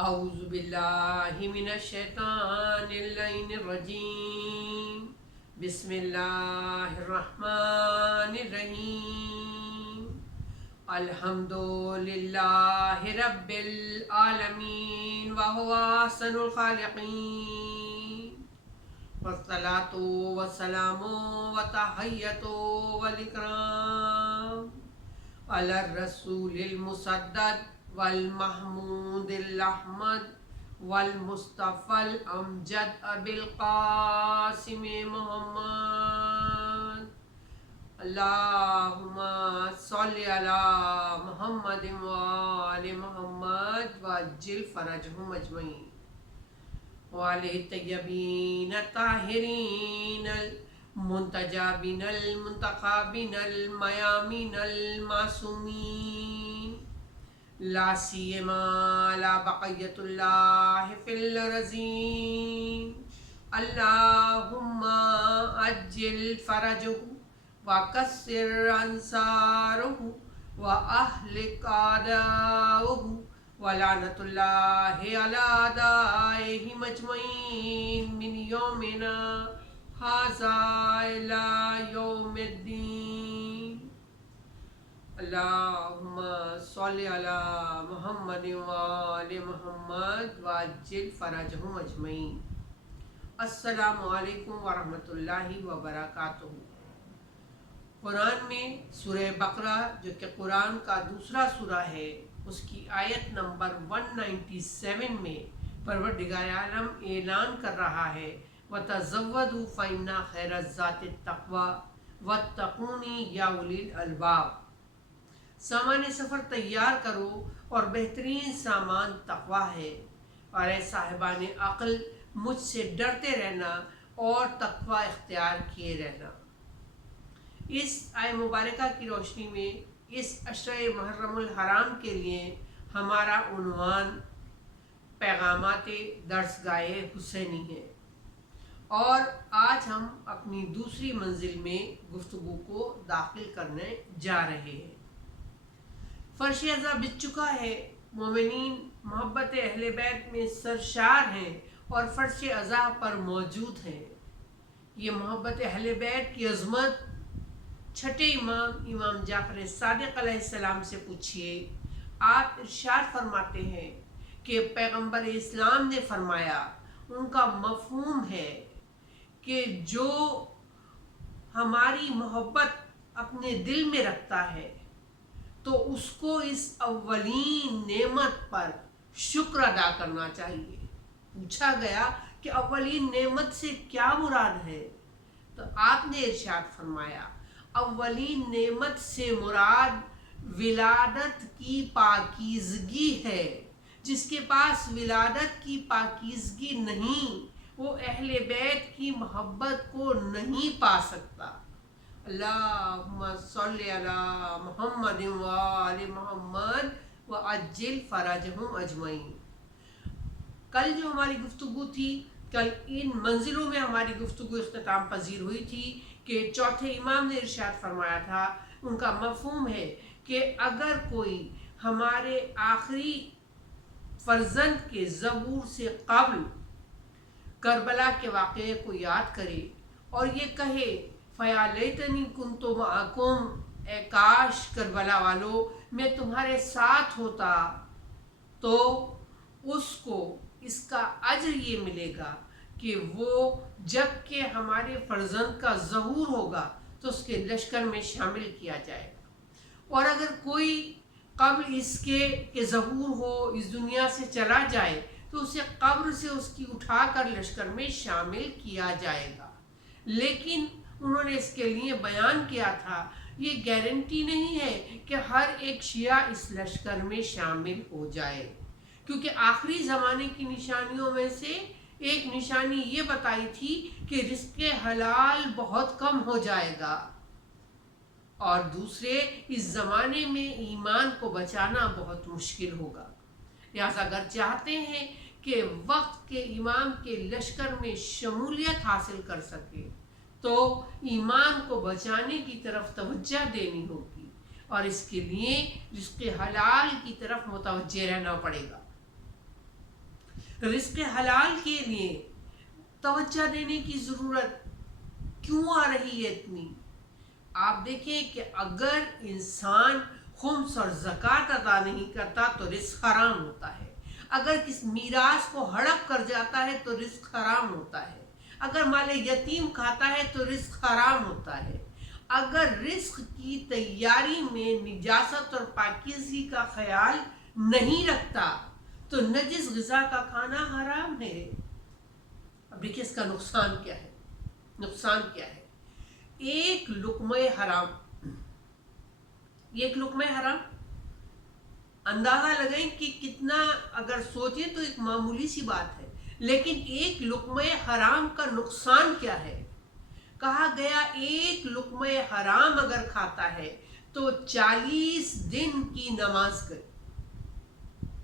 اعوذ باللہ من الشیطان اللعین الرجیم بسم اللہ الرحمن الرحیم الحمد للہ رب العالمین وہو احسن الخالقین والصلاة والسلام والتحیۃ والاکرام علی الرسول المسدد والمحمود الاحمد والمصطفى الامجد ابی القاسم محمد اللہم صلی علی محمد وآل محمد وعجل فرجہم اجمعین وآلہ الطیبین الطاہرین المنتجبین المنتخبین المیامین المعصومین لا سیما لا بقیت اللہ فی الارضین اللہم عجل فرجہ وکسر انصارہ واہلک اعداءہ ولعنۃ اللہ علی اعدائہم اجمعین من یومنا ھذا الی یوم الدین اللہم صلی علی محمد وآل محمد وعجل فرجہم اجمعین۔ السلام علیکم ورحمۃ اللہ وبرکاتہ۔ قرآن میں سورہ بقرہ جو کہ قرآن کا دوسرا سورہ ہے، اس کی آیت نمبر 197 میں پروردگار عالم اعلان کر رہا ہے وَتَزَوَّدُوا فَإِنَّ خَيْرَ الزَّادِ التَّقْوَىٰ وَاتَّقُونِ يَا أُولِي الْأَلْبَابِ۔ سامان سفر تیار کرو اور بہترین سامان تقویٰ ہے، اور اے صاحبان عقل مجھ سے ڈرتے رہنا اور تقویٰ اختیار کیے رہنا۔ اس آیت مبارکہ کی روشنی میں اس عشرہ محرم الحرام کے لیے ہمارا عنوان پیغامات درسگاہ حسینی ہے، اور آج ہم اپنی دوسری منزل میں گفتگو کو داخل کرنے جا رہے ہیں۔ فرش ازاں بچ چکا ہے، مومنین محبت اہل بیت میں سرشار ہیں اور فرش ازاں پر موجود ہیں۔ یہ محبت اہل بیت کی عظمت چھٹے امام جعفر صادق علیہ السلام سے پوچھئے۔ آپ ارشاد فرماتے ہیں کہ پیغمبر اسلام نے فرمایا، ان کا مفہوم ہے کہ جو ہماری محبت اپنے دل میں رکھتا ہے تو اس کو اس اولین نعمت پر شکر ادا کرنا چاہیے۔ پوچھا گیا کہ اولین نعمت سے کیا مراد ہے؟ تو آپ نے ارشاد فرمایا، اولین نعمت سے مراد ولادت کی پاکیزگی ہے۔ جس کے پاس ولادت کی پاکیزگی نہیں، وہ اہل بیت کی محبت کو نہیں پا سکتا۔ اللہم صلی علی محمد وآل محمد وعجل فرجہم اجمعین۔ کل جو ہماری گفتگو تھی، کل ان منزلوں میں ہماری گفتگو اختتام پذیر ہوئی تھی کہ چوتھے امام نے ارشاد فرمایا تھا، ان کا مفہوم ہے کہ اگر کوئی ہمارے آخری فرزند کے ظہور سے قبل کربلا کے واقعے کو یاد کرے اور یہ کہے فَيَا لَيْتَنِي كُنْتُ مَعَكُمْ، اے کاش کربلا والو میں تمہارے ساتھ ہوتا، تو اس کو اس کا اجر یہ ملے گا کہ وہ جب کہ ہمارے فرزند کا ظہور ہوگا تو اس کے لشکر میں شامل کیا جائے گا، اور اگر کوئی قبل اس کے کہ ظہور ہو اس دنیا سے چلا جائے تو اسے قبر سے اس کی اٹھا کر لشکر میں شامل کیا جائے گا۔ لیکن انہوں نے اس کے لیے بیان کیا تھا، یہ گارنٹی نہیں ہے کہ ہر ایک شیعہ اس لشکر میں شامل ہو جائے، کیونکہ آخری زمانے کی نشانیوں میں سے ایک نشانی یہ بتائی تھی کہ رزق حلال بہت کم ہو جائے گا، اور دوسرے اس زمانے میں ایمان کو بچانا بہت مشکل ہوگا۔ لہٰذا اگر چاہتے ہیں کہ وقت کے امام کے لشکر میں شمولیت حاصل کر سکے تو ایمان کو بچانے کی طرف توجہ دینی ہوگی، اور اس کے لیے رزق حلال کی طرف متوجہ رہنا پڑے گا۔ رزق حلال کے لیے توجہ دینے کی ضرورت کیوں آ رہی ہے اتنی؟ آپ دیکھیں کہ اگر انسان خمس اور زکوٰۃ ادا نہیں کرتا تو رزق حرام ہوتا ہے، اگر کس میراث کو ہڑپ کر جاتا ہے تو رزق حرام ہوتا ہے، اگر مال یتیم کھاتا ہے تو رزق حرام ہوتا ہے، اگر رزق کی تیاری میں نجاست اور پاکیزگی کا خیال نہیں رکھتا تو نجس غذا کا کھانا حرام ہے۔ اب دیکھیے اس کا نقصان کیا ہے؟ نقصان کیا ہے؟ ایک لقمہ حرام، ایک لقمہ حرام اندازہ لگائیں کہ کتنا، اگر سوچیں تو ایک معمولی سی بات ہے، لیکن ایک لقمہ حرام کا نقصان کیا ہے؟ کہا گیا ایک لقمہ حرام اگر کھاتا ہے تو 40 دن کی نماز کرے۔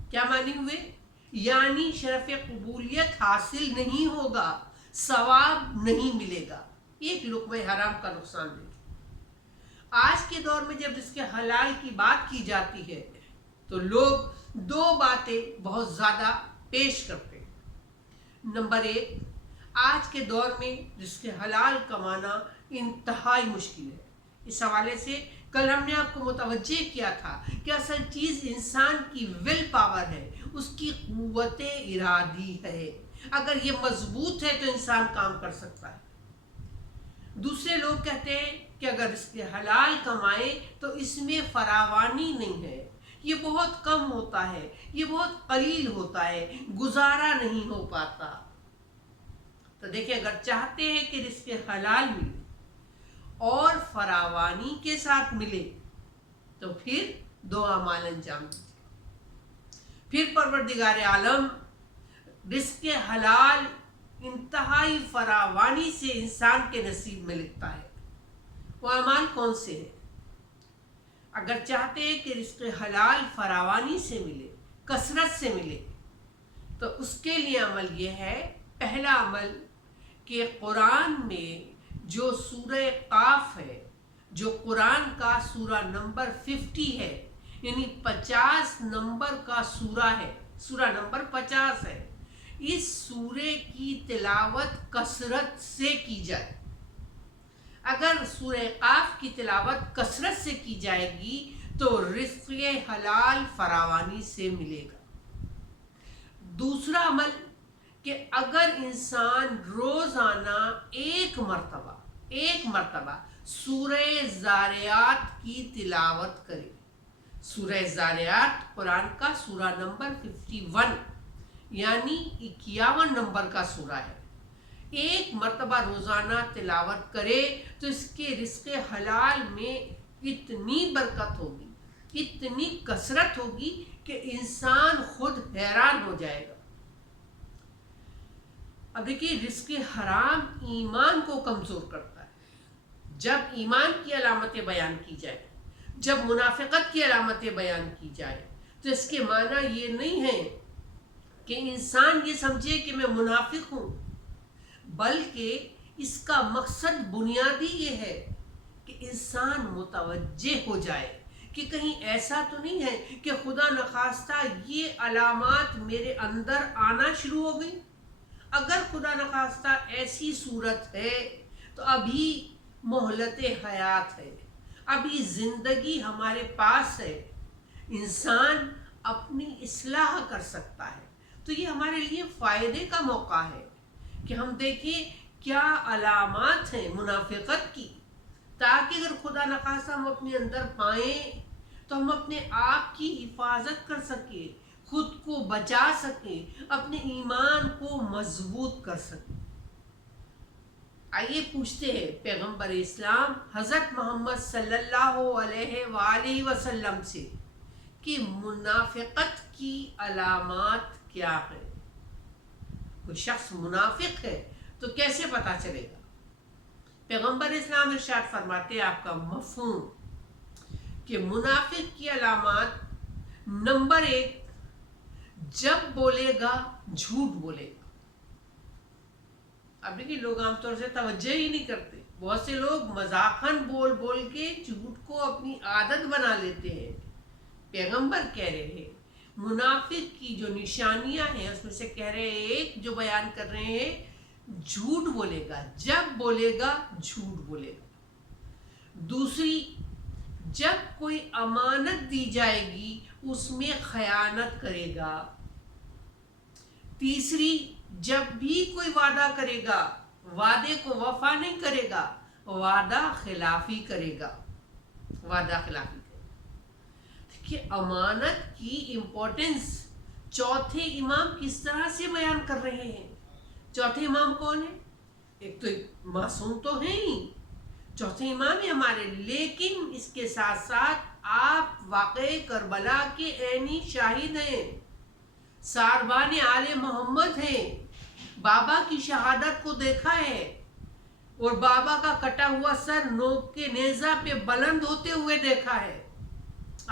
کیا معنی ہوئے؟ یعنی شرف قبولیت حاصل نہیں ہوگا، ثواب نہیں ملے گا۔ ایک لقمہ حرام کا نقصان دیکھیں۔ آج کے دور میں جب رزق حلال کی بات کی جاتی ہے تو لوگ دو باتیں بہت زیادہ پیش کرتے ہیں۔ نمبر ایک، آج کے دور میں رزق حلال کمانا انتہائی مشکل ہے۔ اس حوالے سے کل ہم نے آپ کو متوجہ کیا تھا کہ اصل چیز انسان کی ول پاور ہے، اس کی قوت ارادی ہے۔ اگر یہ مضبوط ہے تو انسان کام کر سکتا ہے۔ دوسرے لوگ کہتے ہیں کہ اگر رزق حلال کمائیں تو اس میں فراوانی نہیں ہے، یہ بہت کم ہوتا ہے، یہ بہت قلیل ہوتا ہے، گزارا نہیں ہو پاتا۔ تو دیکھیں، اگر چاہتے ہیں کہ رزق حلال ملے اور فراوانی کے ساتھ ملے تو پھر دو اعمال انجام دیجیے۔ پھر پروردگار عالم رزق حلال انتہائی فراوانی سے انسان کے نصیب میں لکھتا ہے۔ وہ اعمال کون سے ہیں؟ اگر چاہتے ہیں کہ رزق حلال فراوانی سے ملے، کثرت سے ملے، تو اس کے لیے عمل یہ ہے، پہلا عمل کہ قرآن میں جو سورہ قاف ہے، جو قرآن کا سورہ نمبر 50 ہے، یعنی 50 نمبر کا سورہ ہے، سورہ نمبر 50 ہے، اس سورے کی تلاوت کثرت سے کی جائے۔ اگر سورہ قاف کی تلاوت کثرت سے کی جائے گی تو رزق حلال فراوانی سے ملے گا۔ دوسرا عمل کہ اگر انسان روزانہ ایک مرتبہ سورہ زاریات کی تلاوت کرے۔ سورہ زاریات قرآن کا سورہ نمبر 51 یعنی 51 نمبر کا سورہ ہے، ایک مرتبہ روزانہ تلاوت کرے تو اس کے رزق حلال میں اتنی برکت ہوگی، اتنی کثرت ہوگی کہ انسان خود حیران ہو جائے گا۔ اب دیکھیے، رزق حرام ایمان کو کمزور کرتا ہے۔ جب ایمان کی علامتیں بیان کی جائے، جب منافقت کی علامتیں بیان کی جائے تو اس کے معنی یہ نہیں ہے کہ انسان یہ سمجھے کہ میں منافق ہوں، بلکہ اس کا مقصد بنیادی یہ ہے کہ انسان متوجہ ہو جائے کہ کہیں ایسا تو نہیں ہے کہ خدا نخواستہ یہ علامات میرے اندر آنا شروع ہو گئی۔ اگر خدا نخواستہ ایسی صورت ہے تو ابھی مہلت حیات ہے، ابھی زندگی ہمارے پاس ہے، انسان اپنی اصلاح کر سکتا ہے۔ تو یہ ہمارے لیے فائدے کا موقع ہے کہ ہم دیکھیں کیا علامات ہیں منافقت کی، تاکہ اگر خدا نخواستہ ہم اپنے اندر پائیں تو ہم اپنے آپ کی حفاظت کر سکیں، خود کو بچا سکیں، اپنے ایمان کو مضبوط کر سکیں۔ آئیے پوچھتے ہیں پیغمبر اسلام حضرت محمد صلی اللہ علیہ وآلہ وسلم سے کہ منافقت کی علامات کیا ہیں؟ کوئی شخص منافق ہے تو کیسے پتا چلے گا؟ پیغمبر اسلام ارشاد فرماتے ہیں، آپ کا مفہوم کہ منافق کی علامات، نمبر 1، جب بولے گا جھوٹ بولے گا۔ اب دیکھیے، لوگ عام طور سے توجہ ہی نہیں کرتے، بہت سے لوگ مذاقاً بول بول کے جھوٹ کو اپنی عادت بنا لیتے ہیں۔ پیغمبر کہہ رہے ہیں منافق کی جو نشانیاں ہیں اس میں سے کہہ رہے ہیں، ایک جو بیان کر رہے ہیں، جھوٹ بولے گا، جب بولے گا جھوٹ بولے گا۔ دوسری، جب کوئی امانت دی جائے گی اس میں خیانت کرے گا۔ تیسری، جب بھی کوئی وعدہ کرے گا وعدے کو وفا نہیں کرے گا، وعدہ خلافی کرے گا، وعدہ خلافی کرے گا۔ دیکھیے امانت کی امپورٹنس چوتھے امام کس طرح سے بیان کر رہے ہیں۔ چوتھے امام کون ہیں؟ ایک تو معصوم تو ہیں ہی، چوتھے امام ہی ہمارے، لیکن اس کے ساتھ ساتھ آپ واقعہ کربلا کے عینی شاہد ہیں، ساربان آل محمد ہیں، بابا کی شہادت کو دیکھا ہے اور بابا کا کٹا ہوا سر نوک کے نیزہ پہ بلند ہوتے ہوئے دیکھا ہے۔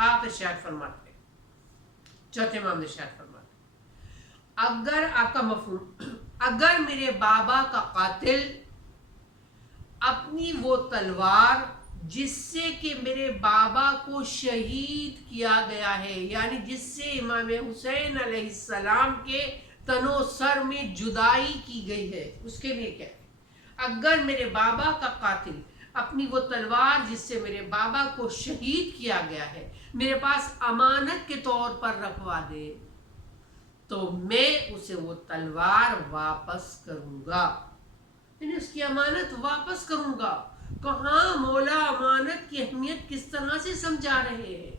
آپ ارشاد فرماتے ہیں، چوتھے امام ارشاد فرماتے ہیں، اگر آپ کا مفہوم، اگر میرے بابا کا قاتل اپنی وہ تلوار جس سے کہ میرے بابا کو شہید کیا گیا ہے، یعنی جس سے امام حسین علیہ السلام کے تن و سر میں جدائی کی گئی ہے، اس کے لیے کیا ہے؟ اگر میرے بابا کا قاتل اپنی وہ تلوار جس سے میرے بابا کو شہید کیا گیا ہے میرے پاس امانت کے طور پر رکھوا دے تو میں اسے وہ تلوار واپس کروں گا، یعنی اس کی امانت واپس کروں گا۔ کہاں مولا امانت کی اہمیت کس طرح سے سمجھا رہے ہیں،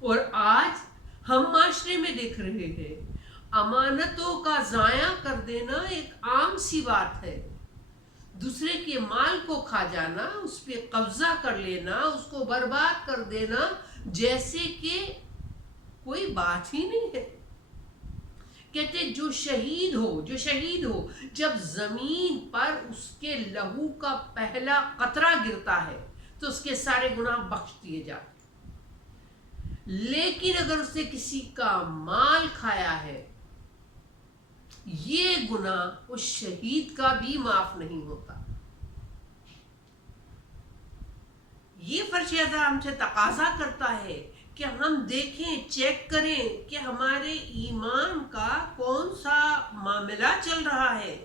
اور آج ہم معاشرے میں دیکھ رہے ہیں امانتوں کا ضائع کر دینا ایک عام سی بات ہے۔ دوسرے کے مال کو کھا جانا، اس پہ قبضہ کر لینا، اس کو برباد کر دینا جیسے کہ کوئی بات ہی نہیں ہے۔ کہتے جو شہید ہو جب زمین پر اس کے لہو کا پہلا قطرہ گرتا ہے تو اس کے سارے گناہ بخش دیے جاتے ہیں، لیکن اگر اس نے کسی کا مال کھایا ہے یہ گناہ اس شہید کا بھی معاف نہیں ہوتا۔ یہ فرض اعظم ہم سے تقاضا کرتا ہے کہ ہم دیکھیں، چیک کریں کہ ہمارے ایمان کا کون سا معاملہ چل رہا ہے،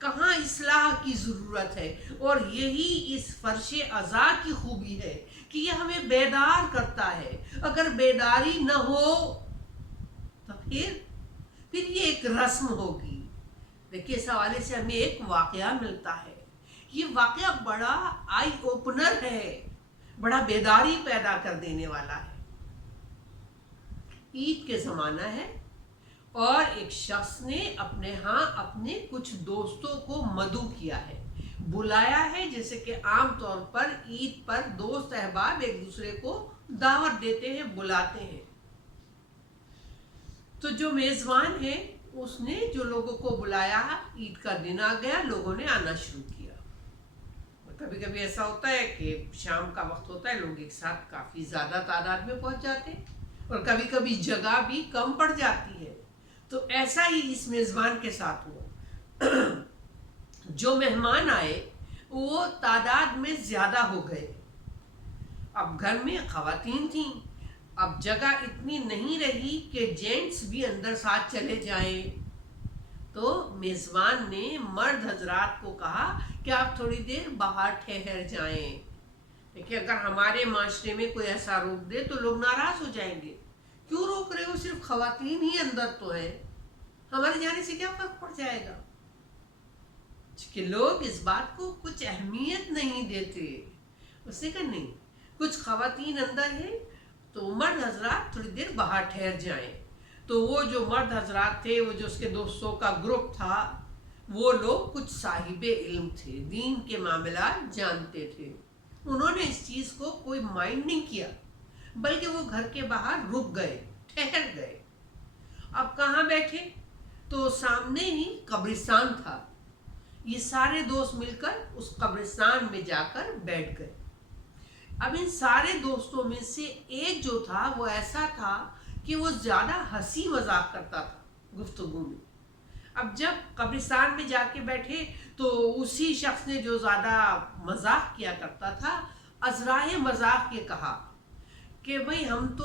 کہاں اصلاح کی ضرورت ہے، اور یہی اس فرش عزا کی خوبی ہے کہ یہ ہمیں بیدار کرتا ہے۔ اگر بیداری نہ ہو تو پھر یہ ایک رسم ہوگی۔ دیکھیے اس حوالے سے ہمیں ایک واقعہ ملتا ہے، یہ واقعہ بڑا آئی اوپنر ہے، بڑا بیداری پیدا کر دینے والا ہے۔ عید کے زمانہ ہے اور ایک شخص نے اپنے کچھ دوستوں کو مدعو کیا ہے، بلایا ہے، جیسے کہ عام طور پر عید پر دوست احباب ایک دوسرے کو دعوت دیتے ہیں، بلاتے ہیں۔ تو جو میزبان ہے اس نے جو لوگوں کو بلایا، عید کا دن آ گیا، لوگوں نے آنا شروع کیا۔ کبھی کبھی ایسا ہوتا ہے کہ شام کا وقت ہوتا ہے، لوگ ایک ساتھ کافی زیادہ تعداد میں پہنچ جاتے ہیں، اور کبھی کبھی جگہ بھی کم پڑ جاتی ہے۔ تو ایسا ہی اس میزبان کے ساتھ ہوا، جو مہمان آئے وہ تعداد میں زیادہ ہو گئے، اب گھر میں خواتین تھیں، اب جگہ اتنی نہیں رہی کہ جینٹس بھی اندر ساتھ چلے جائیں، تو میزبان نے مرد حضرات کو کہا کہ آپ تھوڑی دیر باہر ٹھہر جائیں۔ دیکھیں اگر ہمارے معاشرے میں کوئی ایسا روک دے تو لوگ ناراض ہو جائیں گے، کیوں روک رہے ہو، صرف خواتین ہی اندر تو ہیں، ہمارے جانے سے کیا فرق پڑ جائے گا؟ کہ لوگ اس بات کو کچھ اہمیت نہیں دیتے۔ اس نے کہا نہیں، کچھ خواتین اندر ہیں تو مرد حضرات تھوڑی دیر باہر ٹھہر جائیں۔ تو وہ جو مرد حضرات تھے، وہ جو اس کے دوستوں کا گروپ تھا، وہ لوگ کچھ صاحب علم تھے، دین کے معاملات جانتے تھے، انہوں نے اس چیز کو کوئی مائنڈ نہیں کیا، بلکہ وہ گھر کے باہر رک گئے، ٹھہر گئے۔ اب کہاں بیٹھے؟ تو سامنے ہی قبرستان تھا، یہ سارے دوست مل کر اس قبرستان میں جا کر بیٹھ گئے۔ اب ان سارے دوستوں میں سے ایک جو تھا وہ ایسا تھا کہ وہ زیادہ ہنسی مذاق کرتا تھا گفتگو میں۔ اب جب قبرستان میں جا کے بیٹھے تو اسی شخص نے جو زیادہ مذاق کیا کرتا تھا، ازرائے مذاق یہ کہا کہ بھئی ہم تو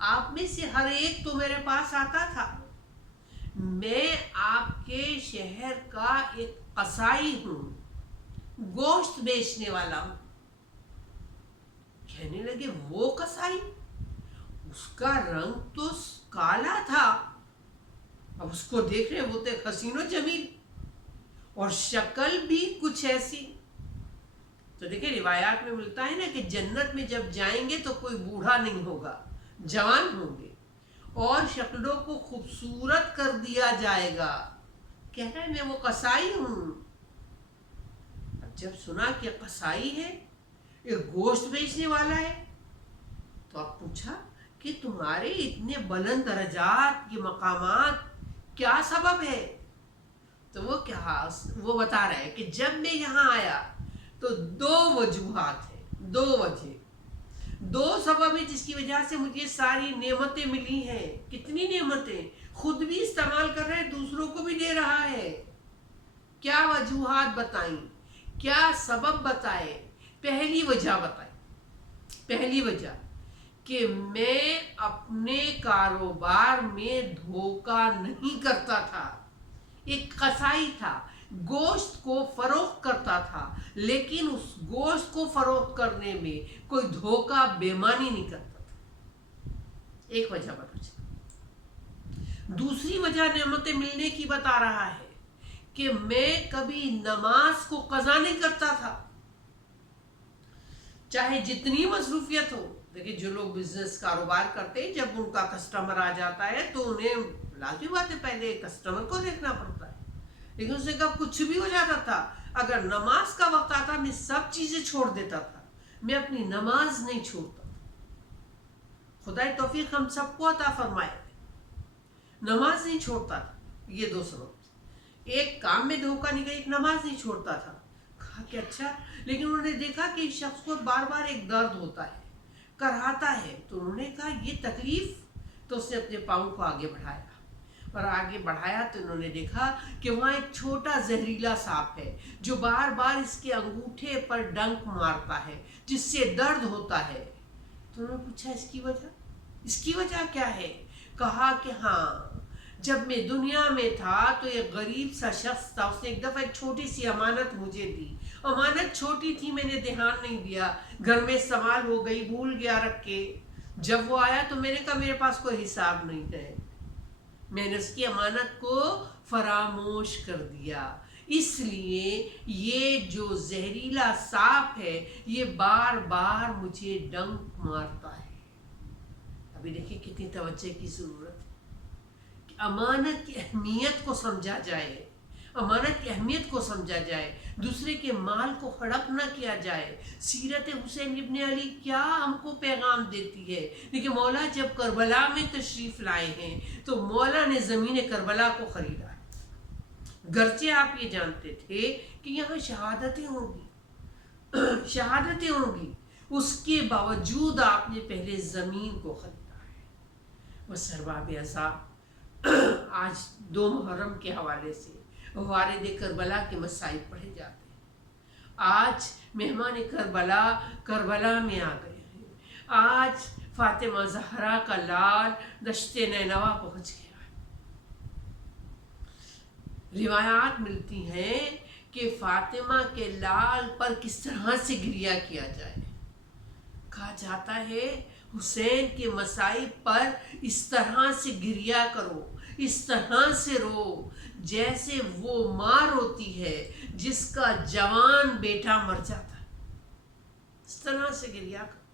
آپ میں سے ہر ایک تو میرے پاس آتا تھا، میں آپ کے شہر کا ایک قصائی ہوں، گوشت بیچنے والا ہوں۔ کہنے لگے وہ قصائی، اس کا رنگ تو کالا تھا، اب اس کو دیکھ رہے وہ تو حسین و جمیل اور شکل بھی کچھ ایسی۔ تو دیکھیں روایات میں ملتا ہے نا کہ جنت میں جب جائیں گے تو کوئی بوڑھا نہیں ہوگا، جوان ہوں گے اور شکلوں کو خوبصورت کر دیا جائے گا۔ کہہ رہا ہے میں وہ قصائی ہوں۔ اب جب سنا کہ قصائی ہے، ایک گوشت بیچنے والا ہے، تو اب پوچھا کہ تمہارے اتنے بلند درجات، یہ مقامات کیا سبب ہے؟ تو وہ بتا رہا ہے کہ جب میں یہاں آیا تو دو وجوہات ہیں، دو وجہ، دو سبب ہیں جس کی وجہ سے مجھے ساری نعمتیں ملی ہیں۔ کتنی نعمتیں، خود بھی استعمال کر رہے ہیں، دوسروں کو بھی دے رہا ہے۔ کیا وجوہات بتائیں، کیا سبب بتائے؟ پہلی وجہ بتائی، پہلی وجہ کہ میں اپنے کاروبار میں دھوکہ نہیں کرتا تھا۔ ایک قصائی تھا، گوشت کو فروخت کرتا تھا، لیکن اس گوشت کو فروخت کرنے میں کوئی دھوکہ بےمانی نہیں کرتا تھا۔ ایک وجہ بتا چلا۔ دوسری وجہ نعمتیں ملنے کی بتا رہا ہے کہ میں کبھی نماز کو قضا نہیں کرتا تھا، چاہے جتنی مصروفیت ہو۔ دیکھیں جو لوگ بزنس کاروبار کرتے ہیں، جب ان کا کسٹمر آ جاتا ہے تو انہیں لازمی بات ہے پہلے کسٹمر کو دیکھنا پڑتا ہے، لیکن اس نے کہا کچھ بھی ہو جاتا تھا، اگر نماز کا وقت آتا میں سب چیزیں چھوڑ دیتا تھا، میں اپنی نماز نہیں چھوڑتا تھا۔ خدائے توفیق ہم سب کو عطا فرمائے، نماز نہیں چھوڑتا تھا۔ یہ دو سبب، ایک کام میں دھوکہ نہیں، ایک نماز نہیں چھوڑتا تھا۔ کہا کہ اچھا، لیکن انہوں نے دیکھا کہ اس شخص کو بار بار ایک درد ہوتا ہے، کراہتا ہے، تو انہوں نے کہا یہ تکلیف، تو اس نے اپنے پاؤں کو آگے بڑھایا، اور آگے بڑھایا تو انہوں نے دیکھا کہ وہاں ایک چھوٹا زہریلا سانپ ہے جو بار بار اس کے انگوٹھے پر ڈنک مارتا ہے، جس سے درد ہوتا ہے۔ تو انہوں نے پوچھا اس کی وجہ، اس کی وجہ کیا ہے؟ کہا کہ ہاں، جب میں دنیا میں تھا تو ایک غریب سا شخص تھا، اس نے ایک دفعہ ایک چھوٹی سی امانت مجھے دی، امانت چھوٹی تھی، میں نے دھیان نہیں دیا، گھر میں استعمال ہو گئی، بھول گیا رکھ کے۔ جب وہ آیا تو میں نے کہا میرے پاس کوئی حساب نہیں ہے، میں نے اس کی امانت کو فراموش کر دیا، اس لیے یہ جو زہریلا سانپ ہے یہ بار بار مجھے ڈنک مارتا ہے۔ ابھی دیکھیں کتنی توجہ کی ضرورت ہے کہ امانت کی اہمیت کو سمجھا جائے، امانت کی اہمیت کو سمجھا جائے، دوسرے کے مال کو ہڑپ نہ کیا جائے۔ سیرت حسین ابن علی کیا ہم کو پیغام دیتی ہے؟ دیکھیں مولا جب کربلا میں تشریف لائے ہیں تو مولا نے زمین کربلا کو خریدا ہے، گرچہ آپ یہ جانتے تھے کہ یہاں شہادتیں ہوں گی، شہادتیں ہوں گی، اس کے باوجود آپ نے پہلے زمین کو خریدا ہے۔ وہ سرباب عزا آج 2 محرم کے حوالے سے وارد کربلا کے مصائب پڑھے جاتے ہیں۔ آج مہمان کربلا کربلا میں آ گئے ہیں، آج فاطمہ زہرا کا لال دشت نینوا پہنچ گیا ہے۔ روایات ملتی ہیں کہ فاطمہ کے لال پر کس طرح سے گریہ کیا جائے۔ کہا جاتا ہے حسین کے مصائب پر اس طرح سے گریہ کرو، اس طرح سے رو جیسے وہ ماں روتی ہے جس کا جوان بیٹا مر جاتا ہے، اس طرح سے گریہ کرو۔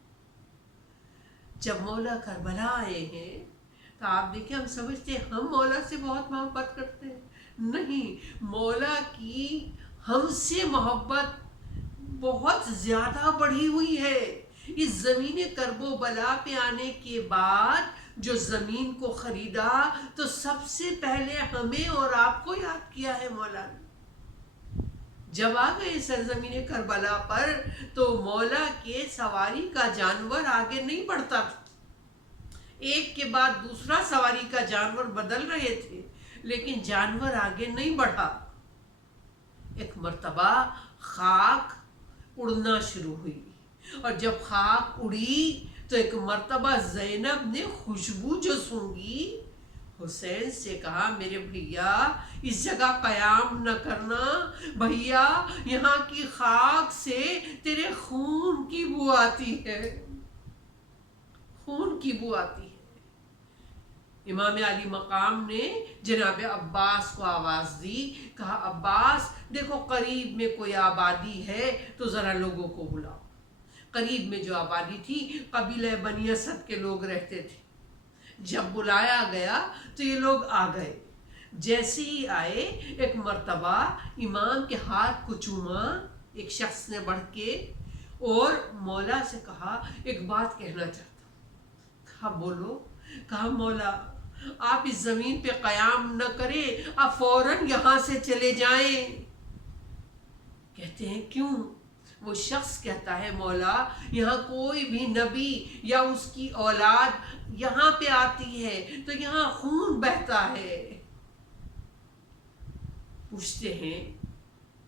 جب مولا کربلا آئے ہیں تو آپ دیکھیں، ہم سمجھتے ہیں ہم مولا سے بہت محبت کرتے ہیں، نہیں، مولا کی ہم سے محبت بہت زیادہ بڑھی ہوئی ہے۔ اس زمین کرب و بلا پہ آنے کے بعد جو زمین کو خریدا تو سب سے پہلے ہمیں اور آپ کو یاد کیا ہے مولا نے۔ جب آ گئے سرزمین کربلا پر تو مولا کے سواری کا جانور آگے نہیں بڑھتا تھا، ایک کے بعد دوسرا سواری کا جانور بدل رہے تھے، لیکن جانور آگے نہیں بڑھا۔ ایک مرتبہ خاک اڑنا شروع ہوئی، اور جب خاک اڑی تو تو ایک مرتبہ زینب نے خوشبو جو سونگی، حسین سے کہا میرے بھیا اس جگہ قیام نہ کرنا، بھیا یہاں کی خاک سے تیرے خون کی بو آتی ہے، خون کی بو آتی ہے۔ امام علی مقام نے جناب عباس کو آواز دی، کہا عباس دیکھو قریب میں کوئی آبادی ہے تو ذرا لوگوں کو بلاؤ۔ قریب میں جو آبادی تھی قبیلہ بنی اسد کے لوگ رہتے تھے۔ جب بلایا گیا تو یہ لوگ آ گئے۔ جیسے ہی آئے ایک مرتبہ امام کے ہاتھ کو چوما ایک شخص نے بڑھ کے، اور مولا سے کہا ایک بات کہنا چاہتا ہوں۔ کہا بولو۔ کہا مولا آپ اس زمین پہ قیام نہ کریں، آپ فوراً یہاں سے چلے جائیں۔ کہتے ہیں کیوں؟ وہ شخص کہتا ہے مولا یہاں کوئی بھی نبی یا اس کی اولاد یہاں پہ آتی ہے تو یہاں خون بہتا ہے۔ پوچھتے ہیں،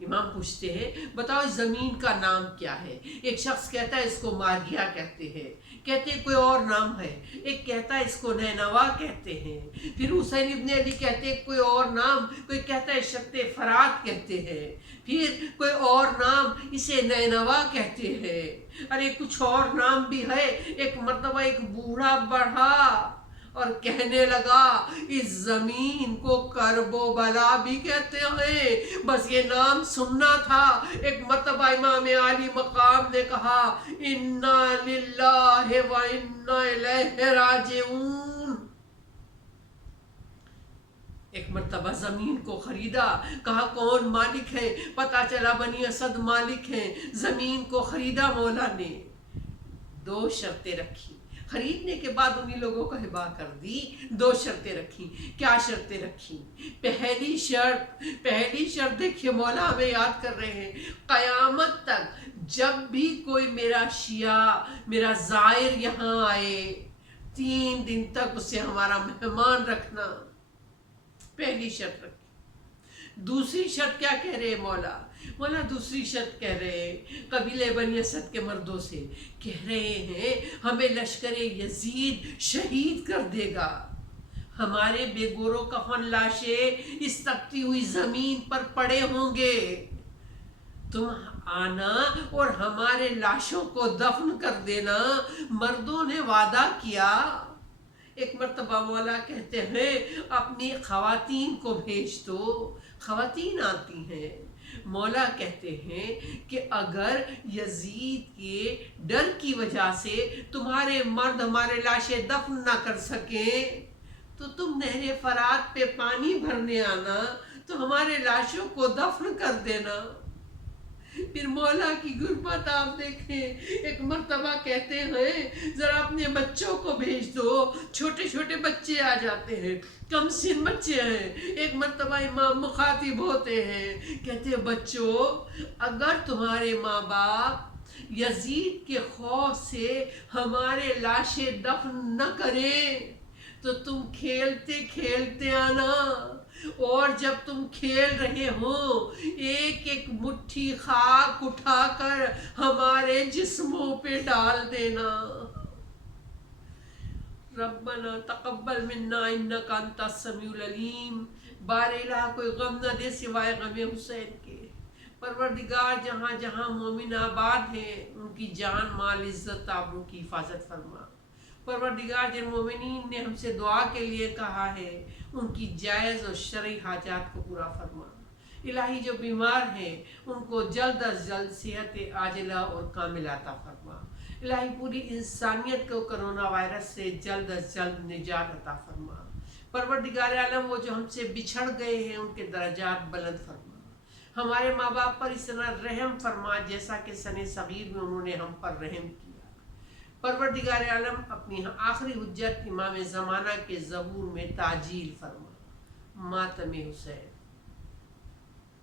امام پوچھتے ہیں بتاؤ اس زمین کا نام کیا ہے؟ ایک شخص کہتا ہے اس کو ماریہ کہتے ہیں، کہتے ہیں کوئی اور نام ہے، ایک کہتا ہے اس کو نینوا کہتے ہیں، پھر حسین ابن علی کہتے ہیں کوئی اور نام، کوئی کہتا ہے شط فرات کہتے ہیں، پھر کوئی اور نام اسے نینوا کہتے ہیں، ارے کچھ اور نام بھی ہے۔ ایک مرتبہ ایک بوڑھا بڑھا اور کہنے لگا اس زمین کو کرب و بلا بھی کہتے ہیں، بس یہ نام سننا تھا۔ ایک مرتبہ امام علی مقام نے کہا انا للہ و انا الیہ راجعون۔ ایک مرتبہ زمین کو خریدا، کہا کون مالک ہے؟ پتا چلا بنی اسد مالک ہیں۔ زمین کو خریدا مولا نے، 2 شرطیں رکھی۔ خریدنے کے بعد انہی لوگوں کو ہبا کر دی، 2 شرطیں رکھی۔ کیا شرطیں رکھی؟ پہلی شرط دیکھیے مولا ہمیں یاد کر رہے ہیں، قیامت تک جب بھی کوئی میرا شیعہ، میرا زائر یہاں آئے 3 دن تک اسے ہمارا مہمان رکھنا، پہلی شرط رکھی۔ دوسری شرط کیا کہہ رہے مولا؟ مولا دوسری شرط کہہ رہے ہیں قبیلہ بنی اسد کے مردوں سے، کہہ رہے ہیں ہمیں لشکر یزید شہید کر دے گا، ہمارے بے گور و کفن لاشیں اس تپتی ہوئی زمین پر پڑے ہوں گے، تم آنا اور ہمارے لاشوں کو دفن کر دینا۔ مردوں نے وعدہ کیا۔ ایک مرتبہ مولا کہتے ہیں اپنی خواتین کو بھیج دو، خواتین آتی ہیں۔ مولا کہتے ہیں کہ اگر یزید کے ڈر کی وجہ سے تمہارے مرد ہمارے لاشیں دفن نہ کر سکیں تو تم نہر فرات پہ پانی بھرنے آنا تو ہمارے لاشوں کو دفن کر دینا۔ پھر مولا کی غربت آپ دیکھیں، ایک مرتبہ کہتے ہیں ذرا اپنے بچوں کو بھیج دو، چھوٹے چھوٹے بچے آ جاتے ہیں، کم سن بچے ہیں۔ ایک مرتبہ امام مخاطب ہوتے ہیں، کہتے ہیں بچوں اگر تمہارے ماں باپ یزید کے خوف سے ہمارے لاشیں دفن نہ کریں تو تم کھیلتے کھیلتے آنا، اور جب تم کھیل رہے ہو ایک ایک مٹھی خاک اٹھا کر ہمارے جسموں پہ ڈال دینا۔ ربنا تقبل منا انک انت السمیع العلیم۔ بار الہ کوئی غم نہ دے سوائے غم حسین کے۔ پروردگار جہاں جہاں مومن آباد ہیں ان کی جان مال عزت آبرو کی حفاظت فرما۔ پروردگار جن مومنین نے ہم سے دعا کے لیے کہا ہے ان کی جائز اور شرعی حاجات کو پورا فرما۔ الہی جو بیمار ہیں ان کو جلد از جلد صحت عاجلہ اور کاملہ عطا فرما۔ الہی پوری انسانیت کو کرونا وائرس سے جلد از جلد نجات عطا فرما۔ پروردگار عالم وہ جو ہم سے بچھڑ گئے ہیں ان کے درجات بلند فرما۔ ہمارے ماں باپ پر اس طرح رحم فرما جیسا کہ سن صغیر میں انہوں نے ہم پر رحم کیا۔ پروردگار عالم اپنی آخری حجت امام زمانہ کے ظہور میں تعجیل فرما۔ ماتم حسین۔